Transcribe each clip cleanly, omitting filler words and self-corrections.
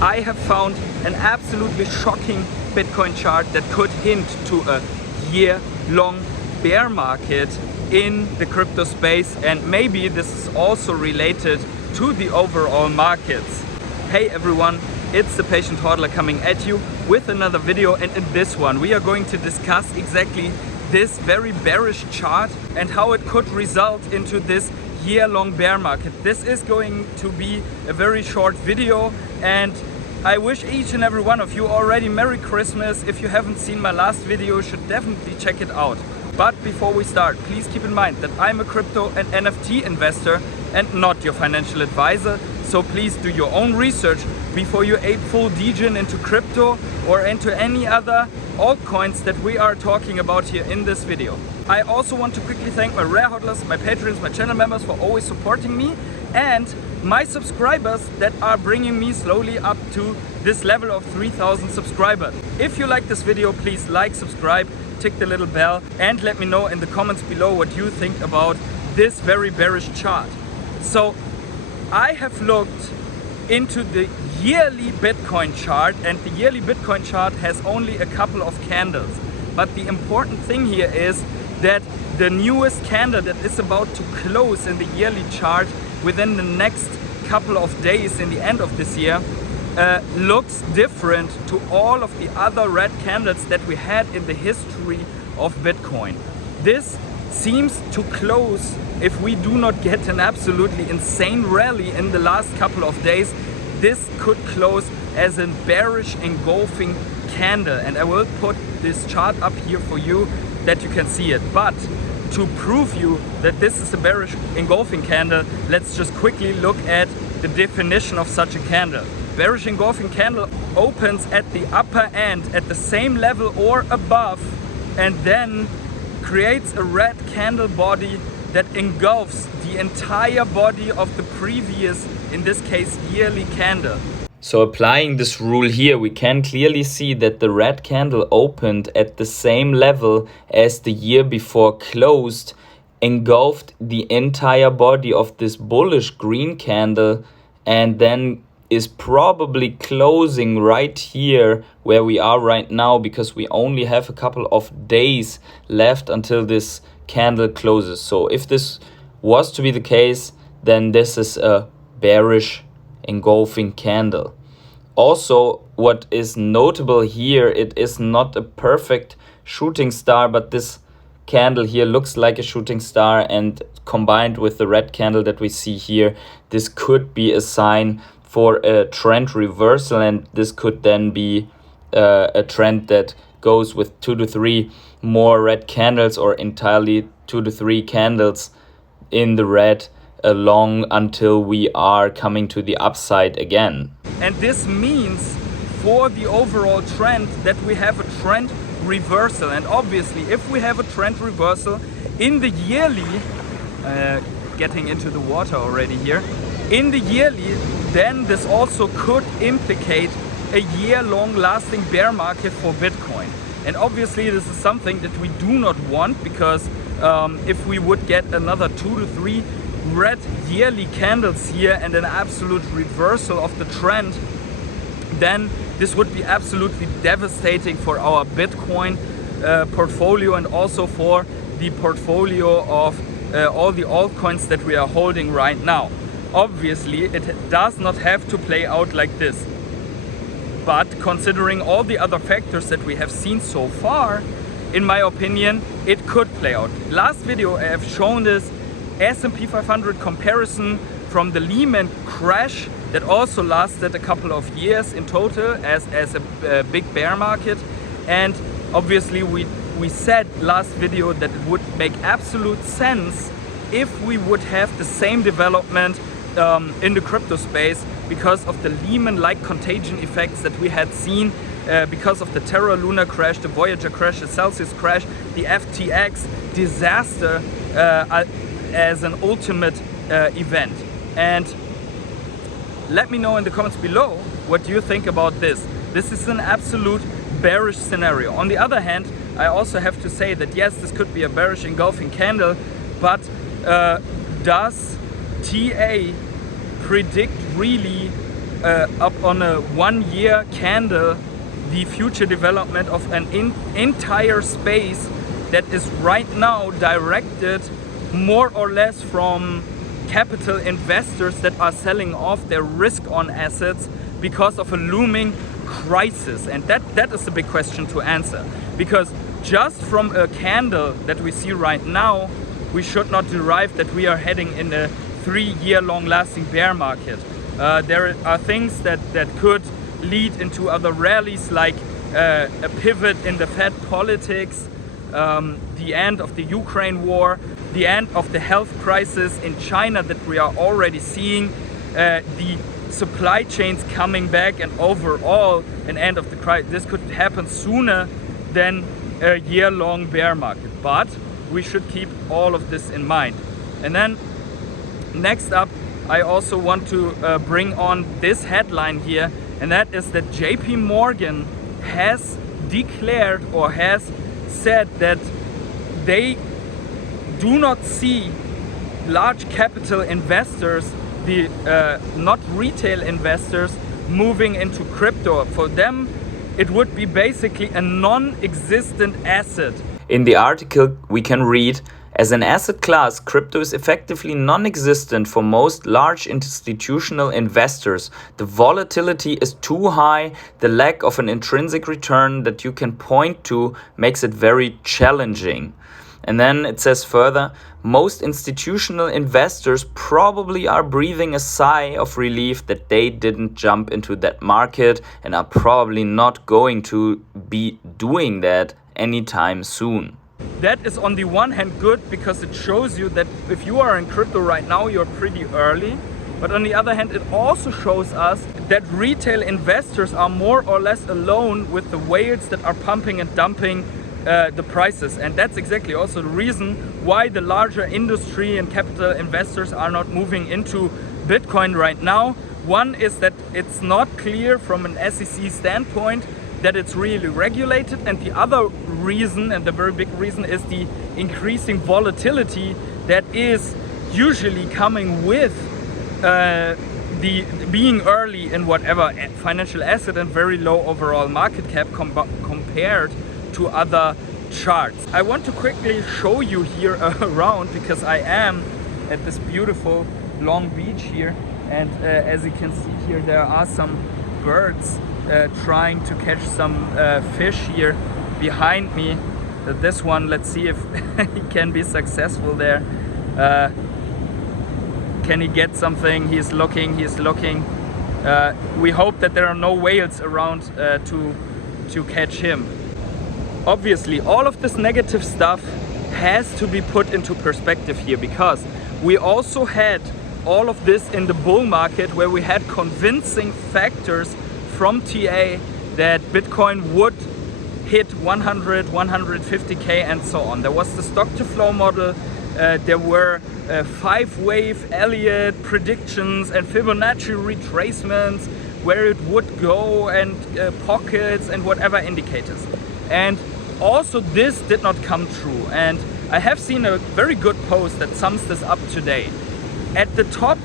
I have found an absolutely shocking Bitcoin chart that could hint to a year-long bear market in the crypto space, and maybe this is also related to the overall markets. Hey everyone, it's the Patient Hodler coming at you with another video, and in this one we are going to discuss exactly this very bearish chart and how it could result into this year-long bear market. This is going to be a very short video, and I wish each and every one of you already Merry Christmas. If you haven't seen my last video, you should definitely check it out. But before we start, please keep in mind that I'm a crypto and NFT investor and not your financial advisor. So please do your own research before you ape full degen into crypto or into any other altcoins that we are talking about here in this video. I also want to quickly thank my rare hodlers, my patrons, my channel members for always supporting me, and my subscribers that are bringing me slowly up to this level of 3,000 subscribers. If you like this video, please like, subscribe, tick the little bell, and let me know in the comments below what you think about this very bearish chart. So I have looked into the yearly Bitcoin chart, and the yearly Bitcoin chart has only a couple of candles. But the important thing here is that the newest candle that is about to close in the yearly chart within the next couple of days in the end of this year looks different to all of the other red candles that we had in the history of Bitcoin. This seems to close, if we do not get an absolutely insane rally in the last couple of days, this could close as a bearish engulfing candle. And I will put this chart up here for you that you can see it. But to prove you that this is a bearish engulfing candle, let's just quickly look at the definition of such a candle. Bearish engulfing candle opens at the upper end at the same level or above, and then creates a red candle body that engulfs the entire body of the previous, in this case, yearly candle. So applying this rule here, we can clearly see that the red candle opened at the same level as the year before closed, engulfed the entire body of this bullish green candle, and then is probably closing right here where we are right now, because we only have a couple of days left until this candle closes. So if this was to be the case, then this is a bearish engulfing candle. Also, what is notable here, it is not a perfect shooting star, but this candle here looks like a shooting star, and combined with the red candle that we see here, this could be a sign for a trend reversal, and this could then be a trend that goes with 2 to 3 more red candles, or entirely 2 to 3 candles in the red along until we are coming to the upside again. And this means for the overall trend that we have a trend reversal. And obviously if we have a trend reversal in the yearly, getting into the water already here, in the yearly, then this also could implicate a year-long lasting bear market for Bitcoin. And obviously this is something that we do not want, because if we would get another 2 to 3 red yearly candles here and an absolute reversal of the trend, then this would be absolutely devastating for our Bitcoin portfolio, and also for the portfolio of all the altcoins that we are holding right now. Obviously it does not have to play out like this, but considering all the other factors that we have seen so far, in my opinion, it could play out. Last video I have shown this S&P 500 comparison from the Lehman crash that also lasted a couple of years in total as a big bear market. And obviously we said last video that it would make absolute sense if we would have the same development in the crypto space, because of the Lehman-like contagion effects that we had seen because of the Terra Luna crash, the Voyager crash, the Celsius crash, the FTX disaster as an ultimate event. And let me know in the comments below what you think about this. This is an absolute bearish scenario. On the other hand, I also have to say that yes, this could be a bearish engulfing candle, but does TA predict really up on a 1 year candle the future development of an entire space that is right now directed more or less from capital investors that are selling off their risk on assets because of a looming crisis. And that is the big question to answer, because just from a candle that we see right now, we should not derive that we are heading in a 3-year long lasting bear market. There are things that could lead into other rallies, like a pivot in the Fed politics, the end of the Ukraine war, the end of the health crisis in China that we are already seeing, the supply chains coming back, and overall an end of the crisis. This could happen sooner than a year-long bear market, but we should keep all of this in mind. And then next up, I also want to bring on this headline here, and that is that JP Morgan has declared or has said that they do not see large capital investors, the not retail investors, moving into crypto. For them, it would be basically a non-existent asset. In the article, we can read, as an asset class, crypto is effectively non-existent for most large institutional investors. The volatility is too high. The lack of an intrinsic return that you can point to makes it very challenging. And then it says further, most institutional investors probably are breathing a sigh of relief that they didn't jump into that market and are probably not going to be doing that anytime soon. That is on the one hand good, because it shows you that if you are in crypto right now, you're pretty early. But on the other hand, it also shows us that retail investors are more or less alone with the whales that are pumping and dumping the prices. And that's exactly also the reason why the larger industry and capital investors are not moving into Bitcoin right now. One is that it's not clear from an SEC standpoint that it's really regulated, and the other reason, and the very big reason, is the increasing volatility that is usually coming with the being early in whatever financial asset and very low overall market cap compared to other charts. I want to quickly show you here around, because I am at this beautiful Long Beach here, and as you can see here, there are some birds trying to catch some fish here behind me. This one, let's see if he can be successful there. Can he get something? He's looking. We hope that there are no whales around to catch him. Obviously, all of this negative stuff has to be put into perspective here, because we also had all of this in the bull market, where we had convincing factors from TA that Bitcoin would hit 100, 150k and so on. There was the stock to flow model, there were 5-wave Elliott predictions and Fibonacci retracements where it would go, and pockets and whatever indicators. And also this did not come true, and I have seen a very good post that sums this up today. At the top,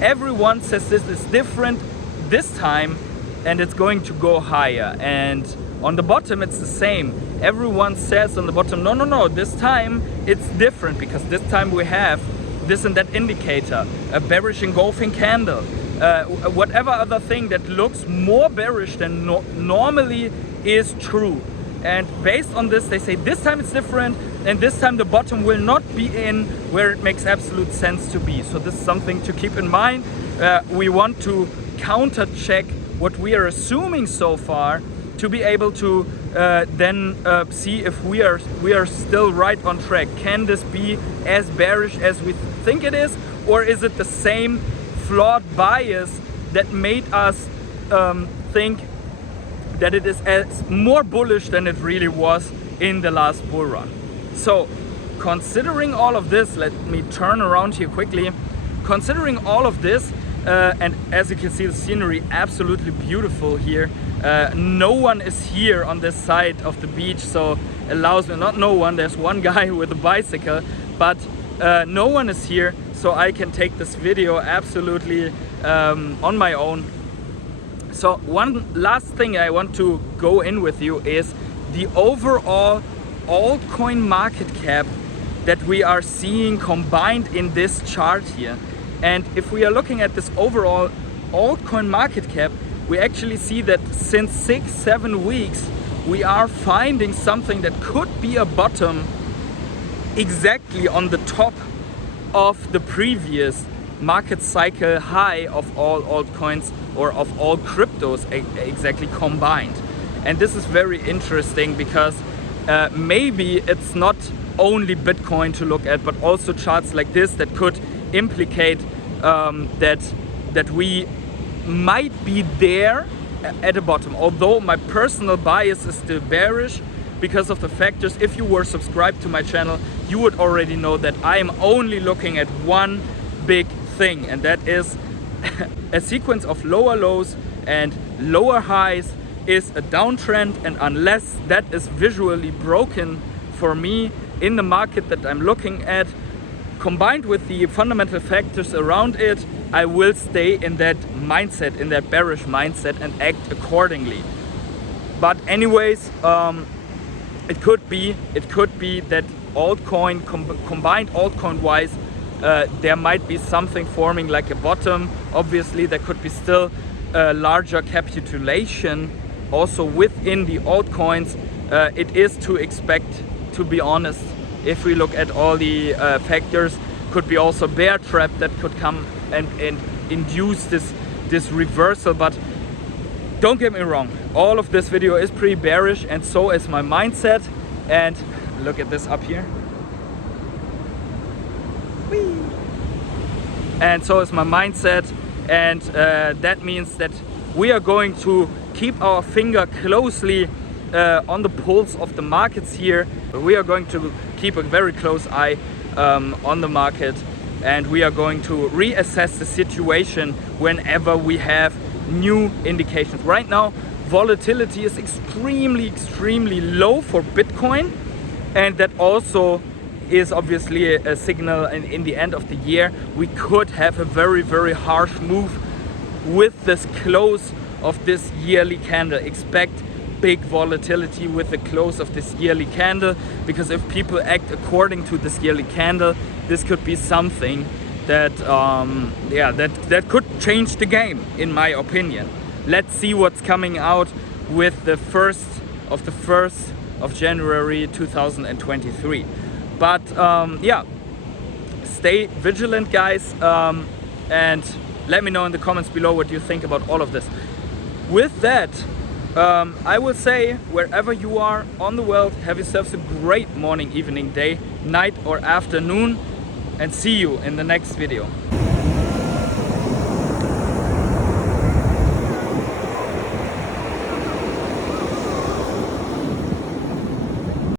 everyone says this is different this time and it's going to go higher, and on the bottom it's the same. Everyone says on the bottom, no, this time it's different, because this time we have this and that indicator, a bearish engulfing candle, whatever other thing that looks more bearish than normally is true. And based on this, they say this time it's different, and this time the bottom will not be in where it makes absolute sense to be. So this is something to keep in mind. We want to counter check what we are assuming so far to be able to then see if we are still right on track. Can this be as bearish as we think it is, or is it the same flawed bias that made us think that it is as more bullish than it really was in the last bull run? So considering all of this, let me turn around here quickly. Considering all of this, and as you can see, the scenery absolutely beautiful here. No one is here on this side of the beach, so allows me, not no one, there's one guy with a bicycle, but no one is here, so I can take this video absolutely on my own. So one last thing I want to go in with you is the overall altcoin market cap that we are seeing combined in this chart here. And if we are looking at this overall altcoin market cap, we actually see that since 6-7 weeks we are finding something that could be a bottom exactly on the top of the previous market cycle high of all altcoins or of all cryptos exactly combined. And this is very interesting because maybe it's not only Bitcoin to look at, but also charts like this that could implicate that we might be there at a bottom. Although my personal bias is still bearish because of the factors. If you were subscribed to my channel, you would already know that I am only looking at one big thing, and that is a sequence of lower lows and lower highs is a downtrend, and unless that is visually broken for me in the market that I'm looking at, combined with the fundamental factors around it, I will stay in that mindset, in that bearish mindset, and act accordingly. But anyways, it could be that altcoin combined altcoin wise, there might be something forming like a bottom. Obviously there could be still a larger capitulation also within the altcoins. It is to expect, to be honest. If we look at all the factors, could be also bear trap that could come and induce this reversal. But don't get me wrong, all of this video is pretty bearish, and so is my mindset. And look at this up here. Whee! And so is my mindset, and that means that we are going to keep our finger closely on the pulse of the markets here. We are going to keep a very close eye on the market, and we are going to reassess the situation whenever we have new indications. Right now volatility is extremely low for Bitcoin, and that also is obviously a signal in the end of the year we could have a very harsh move with this close of this yearly candle. Expect big volatility with the close of this yearly candle, because if people act according to this yearly candle, this could be something that that could change the game, in my opinion. Let's see what's coming out with the 1st of January 2023. But yeah, stay vigilant, guys, and let me know in the comments below what you think about all of this. With that, I will say, wherever you are on the world, have yourselves a great morning, evening, day, night or afternoon, and see you in the next video.